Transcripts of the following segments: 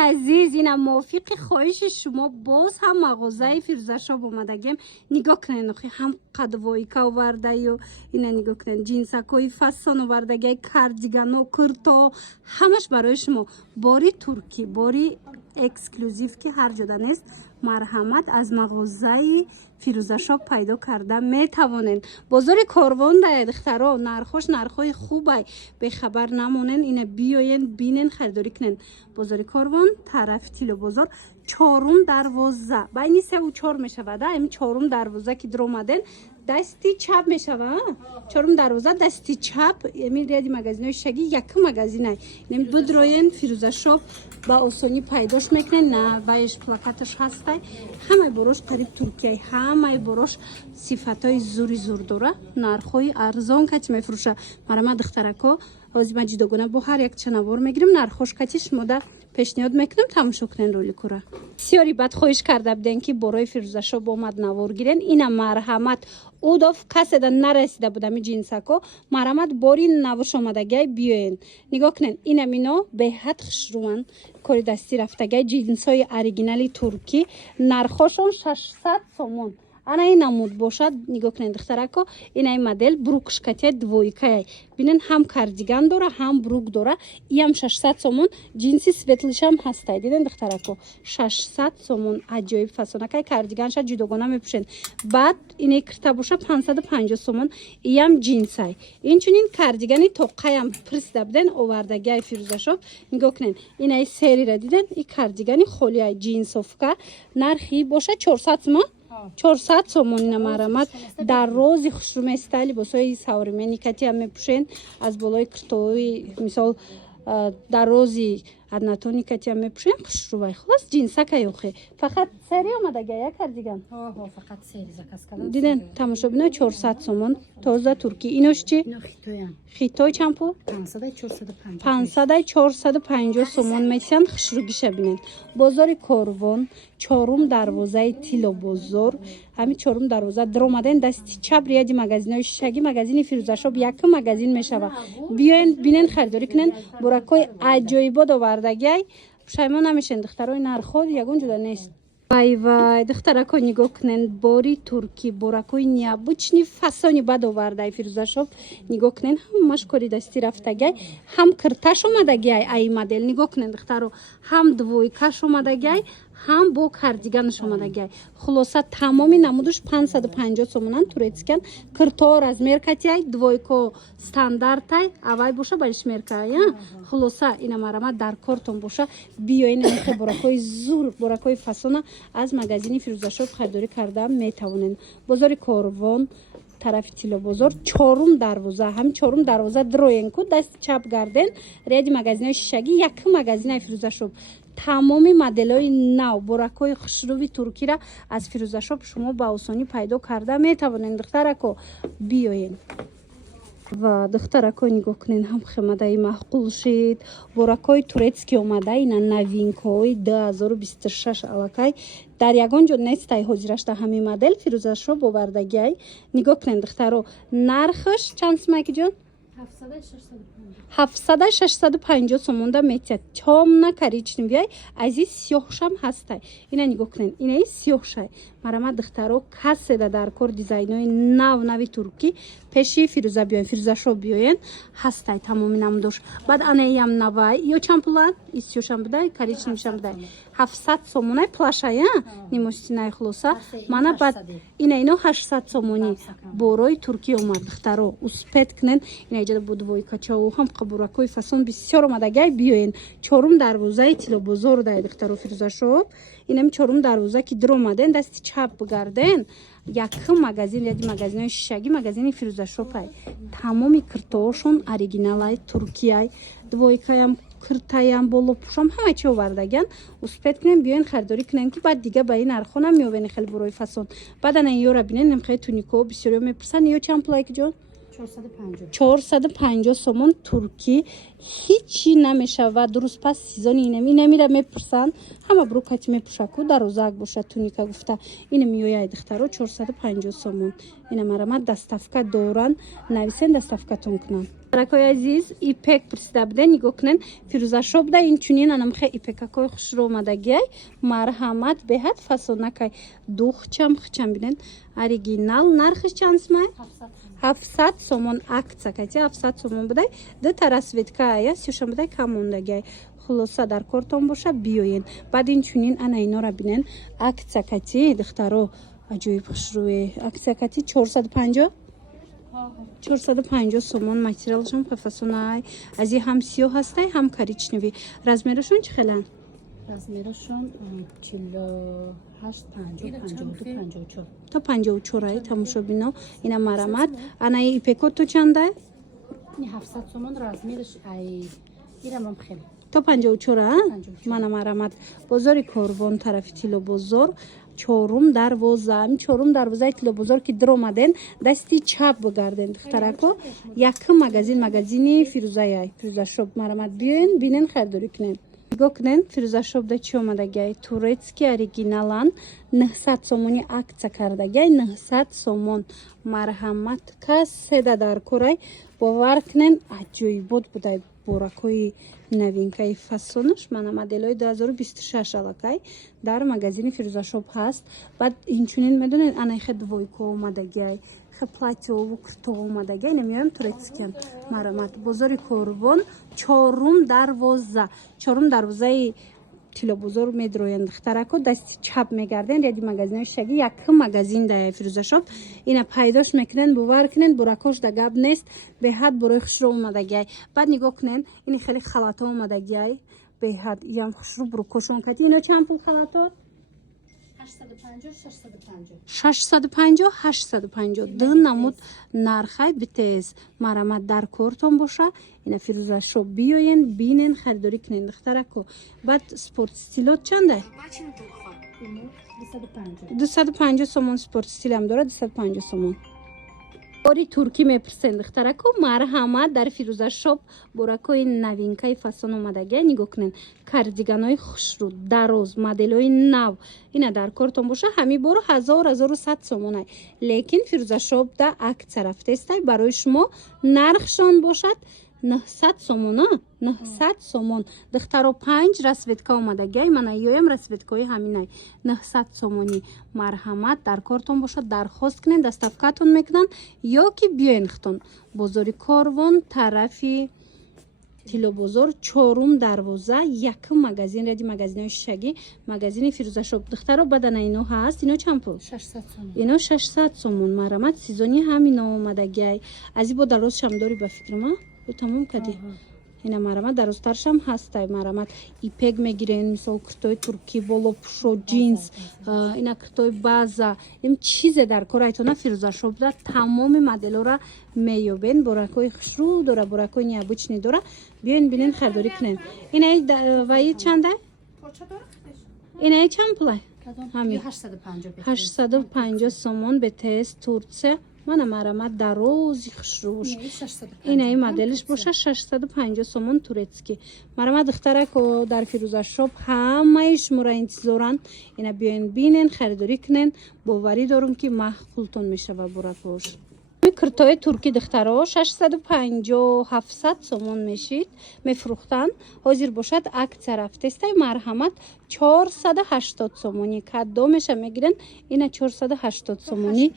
عزیز اینا موافق خواهش شما باز هم مغازه فیروزشاب اومدگیم نگاه کنین هم قدوایی که آورده و اینا نگاه کنین جینسکای فسان آوردگی کاردیگان و کرتا همش برای شما باری ترکی باری اکسکلوزیو که هر جدا نیست مرحمت از مغازه فیروزشاب پیدا کرده میتوانین بازار کاروان در دخترا نرخوش نرخای خوبه به خبر نمونین اینا بیاین بینین خریداری کنین بازار کاروان طرف تیلو بازار چهارم دروازه بین 3 و 4 میشود این چهارم دروازه که در اومدن دستی چپ میشود چهارم دروازه دستی چپ یعنی ریادی مغازینای شگی یک مغازینه این بدروین فیروزشاب با آسانی پیداش میکنن نه وایش پلاکاتش هسته همه بروش قریب ترکیه همه بروش صفتای زوری زور داره نرخای ارزان کچ میفروشه مرا دخترکو از مجیدگونه با هر یک چنوار میگیریم نرخوش کچش مده پیشنهاد میکنم تماشا کنین رولیکو را بسیاری بد خواهش کرده بودن که برای فیروزشاب اومد نوار گیرن اینا مرحمت اوداف کسی دا نرسیده بودم جینسکو مرحمت باری نوش آمدگی بیاین نگاه کنین اینا مینا به حد خشروان کاری دستی رفتگی جینسای اوریجینالی ترکی نرخوشون 600 سومون انا این نمود باشد نگاه کنین دخترکو این مدل بروکشکتی دویکه بینن هم کاردیگان داره هم بروک داره یم 600 سومون جنسی سویتلش هم هسته دیدن دخترکو 600 سومون عجایب فسونکای کاردیگانش جداگانه میپوشن بعد اینه کرتا باشه 550 سومون یم جنسای این چنین کاردیگانی توقعی هم پرسیده بودن آوردگی فیروزشاب نگاه کنین اینه سری را دیدن این کاردیگانی خولیای جینسوفکا نرخی باشه 400 سومون 400 سومون اینا مرامت در روز خوشروم استایلی باسای ساورمنی کتی هم میپوشن از بالای کرتوی مثال در روزی ادناتونی کتی هم میپوشن خوشرومای خلاص جینسک یوخه فقط سری اومده گیا کاردیگان فقط سری زکاس کردن دیدن تماشا ببینید 400 سومون تازه ترکی اینوش چی خیتوی چند پول 500 450 سومون میشن خوشروگیشه ببینید بازار کاروان چهارم دروازه تیلو بازار همین چهارم دروازه در اومدن دستی چپ ریادی مغازینای شگی مغازین فیروزشاب یک مغازین میشوه بیاین بینن خریداری کنن براکای عجایبا آوردگی پشیمان نمیشن دخترای نرخو یگون جدا نیست وای وای دخترکو نگاه کنن باری ترکی براکای نیابچنی فسانی بد آورده فیروزشاب نگاه کنن همش کاری دستی رفتگی هم کرتاش اومدگی ای مدل نگاه کنن دخترو هم دویکاش اومدگی هم با کاردیگانش اومدگی خلاصه تمامی نمودش 550 سومونان турецкан کرتا از مرکتی دویکو استاندارد اوای باشه برش مرکای خلاصه اینا مرامت در کارتون باشه بیاین این براکای زور براکای فسونه از مغازین فیروزشاب خریداری کرده میتونین بازار کاروان طرف تیلو بازار چهارم دروازه هم چهارم دروازه دروین کو دست چپ گردن ریادی مغازین شگی یک مغازین فیروزشاب تمامی مدل‌های نو براکای خوشروی ترکی را از فیروزشاب شما با آسانی پیدا کرده میتوانید دخترکو بیاین و دخترکو نگاه کنین هم خمده معقول شد براکای تورецکی اومده اینا نوینکای 2026 الکای در یگان جو نیست حاضرش تا همین مدل فیروزشاب آوردگی نگاه کنین دخترو نرخش چند سمک جون 700 650 سومون دا میتید چام نکریچنی بیای ازی سیاهشم هسته اینا نگاه کنین اینا سیاهشه مرا دخترو کسی در کار دیزاینای نوی ترکی پیشی فیروزه بیاین فیروزشاب بیاین هسته تمامی نمودش بعد آنها هم نوای یا چند پولان سیاهشم بده کریچنی میشم بده 700 سومونه پلاشه یا نیموشتی نه خلاصه من بعد اینا 800 سومونی برای ترکی اومد دخترو اسپت کنن اینا اجازه بود وای کچاو هم قبورکوی فسون بسیار اومدگی بیاین چهارم دروازه تیلو بازار دای دخترو فیروزشاب اینم چهارم دروازه که در اومدن دست چپ بگردن یک مغازین یادی مغازین شگی مغازین فیروزشاب تمامی کرتاشون اوریجینال ترکیه دویکایم کرتایم بالا پوشم همه چی آوردگن اسپت کنن بیاین خریداری کنن که بعد دیگه با این نرخ نمیوین خیلی برای فسون بعد انا یورا بینن نمیخواد تونیکو بسیار میپرسن یا چند پلاک جون 450. 450 сомон турки ҳичи намешавад. дуруст пас сезони инамира мепурсанд ҳама брокати мепӯшаку дарозак боша туника гуфта ина миёяй духтаро 450 сомон ина марамад dastavka доранд нависен dastavkатон кунанд. Баракои азиз ипек пурсида буден нигоҳ кунен фирӯзашоб да инчунин анамхе ипекакои хушро омадагиай марҳамат беҳад фасонакай духчам хчам бинен оригинал нархиш чандсмай 700 сомон акция кати 700 сомон будай дута расветка ая сюшам будай камондагиай хулоса дар кортон боша биёен баъд инчунин ана инора бинен акция кати духтаро аҷоиб хушрӯе акция кати 450 сомон материалшон фасонай ази ҳам сиёҳ ҳастай ҳам коричневӣ размерашон чӣ хелан Размерашон 48, 50, 52, 54. то 54 ай тамошобино ина марамат анаи ипекот то чандай این 700 تومان размерش ای اینم هم خیلی то 54 мана марамат бозори корвон тарафи тило бозор чорум дарвоза чорум дарвозаи тило бозор ки диромаден дасти чап бигарден духтарако якм магазини фирӯзаяй фирӯзашоб марамат биёен бинен харидорӣ кунен нигоҳ кунен фирӯзашобда чӣ омадагиай турецки оригиналан 900 сомони акция кардагиай 900 сомон марҳамат каседа дар корай бовар кунен аҷоибот будай боракои новинкаи фасонаш мана моделҳои 2026 алакай дар магазини фирӯзашоб ҳаст баъд инчунин медонед анайхе двойко омадагиай хе платёву курто омадагиай намеёрам турецкиан марамат бозори корвон чорум дарвозаи тило бозор медроянд духтарако дасти чап мегарден ряди магазинои шаги якм магазин даяй фирӯзашоб ина пайдош мекунен бовар кунен буракош да гап нест беҳад борои хушро омадагиай баъд нигоҳ кунен ини хеле халато омадагиай беҳад ям хушру бурукошон кати ино чанд пул халатот 650 850 ду намуд нархай битез марамат дар кортон боша ина фирӯзашоб биёен бинен харидорӣ кунен духтарако баъд спорт стилот чандай 250 сомон спорт стилам дорад 250 сомон бори туркӣ мепурсен духтарако марҳамат дар фирӯзашоб боракои новинкаи фасон омадагиай нигоҳ кунен кардиганои хушрӯ дароз моделҳои нав ина дар кортон боша ҳами бору 1100 сомонай лекин фирӯзашоб да акция рафтестай барои шумо нархшон бошад 900 сомон 900 сомон духтаро 5 расветка омадагиай мана ёям расветкои ҳаминай 900 сомони марҳамат дар кортон бошад дархост кунен dastavkатон мекунанд ё ки биёен хтон бозори корвон тарафи тило бозор чорум дарвоза якм магазин ради магазинои шишагӣ магазини фирӯзашоб духтаро бадана ино ҳаст ино чанд пул 600 сомон ино 600 сомон марамат сезони ҳамино омадагиай ази бо дарозшам дори ба фикрама тамом кади ина марамат дарозтаршам ҳастай марамат ипек мегирен мисол куртои туркӣ болопушо джинс ина куртои база ин чизе дар корайтона фирӯзашобда тамоми моделҳора меёбен боракои хушрӯ дора боракои необычни дора биёен бинен харидорӣ кунен инаи ваи чандай инаи чанд пулай ҳамин 850 сомон бтс турция мана марамат дарози хушрӯш инаи моделиш боша 650 сомон турецкӣ марамат духтарако дар фирӯзашоб ҳамаи шуморо интизоранд ина биёен бинен харидорӣ кунен боварӣ дорум ки маҳқултон мешава буракош куртои туркӣ духтаро 650-700 сомон мешид мефурӯхтанд ҳозир бошад акция рафтестай марҳамат 480 сомони каддо меша мегирен ина 480 сомони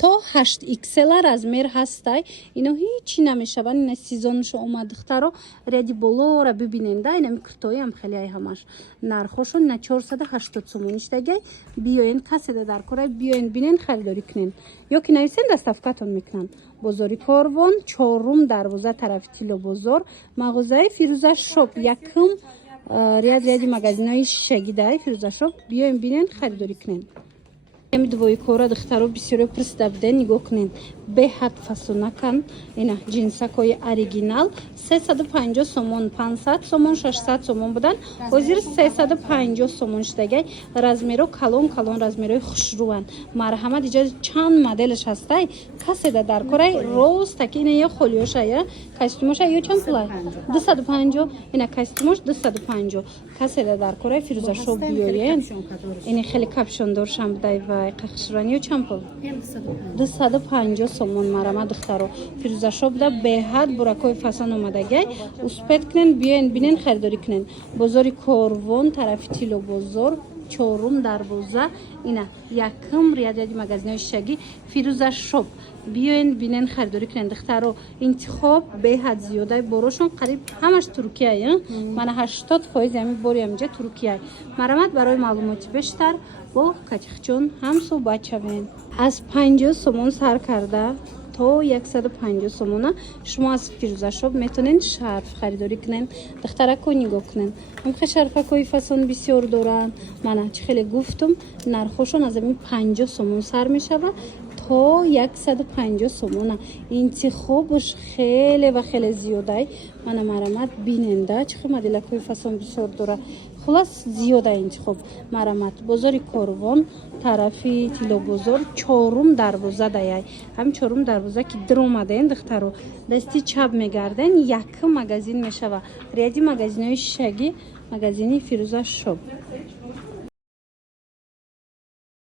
то 8xl размер ҳастай ино ҳичи намешаванд ина сезоншо омад духтаро реди болора бибиненда ина куртоиам хеле ай ҳамаш нархошон ина 480 сомоништагай биёен каседа дар корай биёен бинен харидорӣ кунен ё ки нависен dastavkатон мекунанд бозори корвон чорум дарвоза тарафи тило бозор мағозаи фирӯзашоб якм ряди магазинои шишагидаи фирӯзашоб биёен бинен харидорӣ кунен ами двоикора духтаро бисёре пурсида буден нигоҳ кунен беҳад фасонакан ина ҷинсакҳои оригинал 350 сомон 500 сомон 600 сомон будан ҳозир 350 сомон шудагай размеро калон размерои хушрӯан марҳамат иҷа чанд моделаш ҳастай каседа дар корай ростаки ина я холиёша я костюмоша ё чанд пулай 250 ина костюмош 250 каседа дар корай фирӯзашоб биёрен ини хеле капшондор шамбудай вай қахшрӯан ё чанд пул 250 сомон марҳамат духтаро фирӯзашоб да беҳад буракҳои фасон омадагай успед кунен биёен бинен харидорӣ кунен бозори корвон тарафи тило бозор 4 дарвоза ина якм рияди магазинҳои шишагӣ фирӯзашоб биёен бинен харидорӣ кунен духтаро интихоб беҳад зиёда борошон қариб ҳамаш туркияй мана 80% ами бори амиҷа туркияй марҳамат барои маълумоти бештар бо катихҷон ҳам суҳбат шавем аз 50 сомон сар карда то 150 сомона шумо аз фирӯзашоб метавонед шарф харидорӣ кунен духтарако нигоҳ кунен ҳамхе шарфакҳои фасон бисёр доранд мана чӣ хеле гуфтум нархошон аз ами 50 сомон сар мешавад то 150 сомона интихобш хеле ва хеле зиёдай мана марҳамат биненда чӣ хел моделакҳои фасон бисёр дора хулас зиёда интихоб марҳамат бозори корвон тарафи тилобозор 4 дарвоза даяй ҳам 4 дарвоза ки дир омадаен духтаро дасти чап мегарден якм магазин мешава рияди магазинҳои шишагӣ магазини фирӯзашоб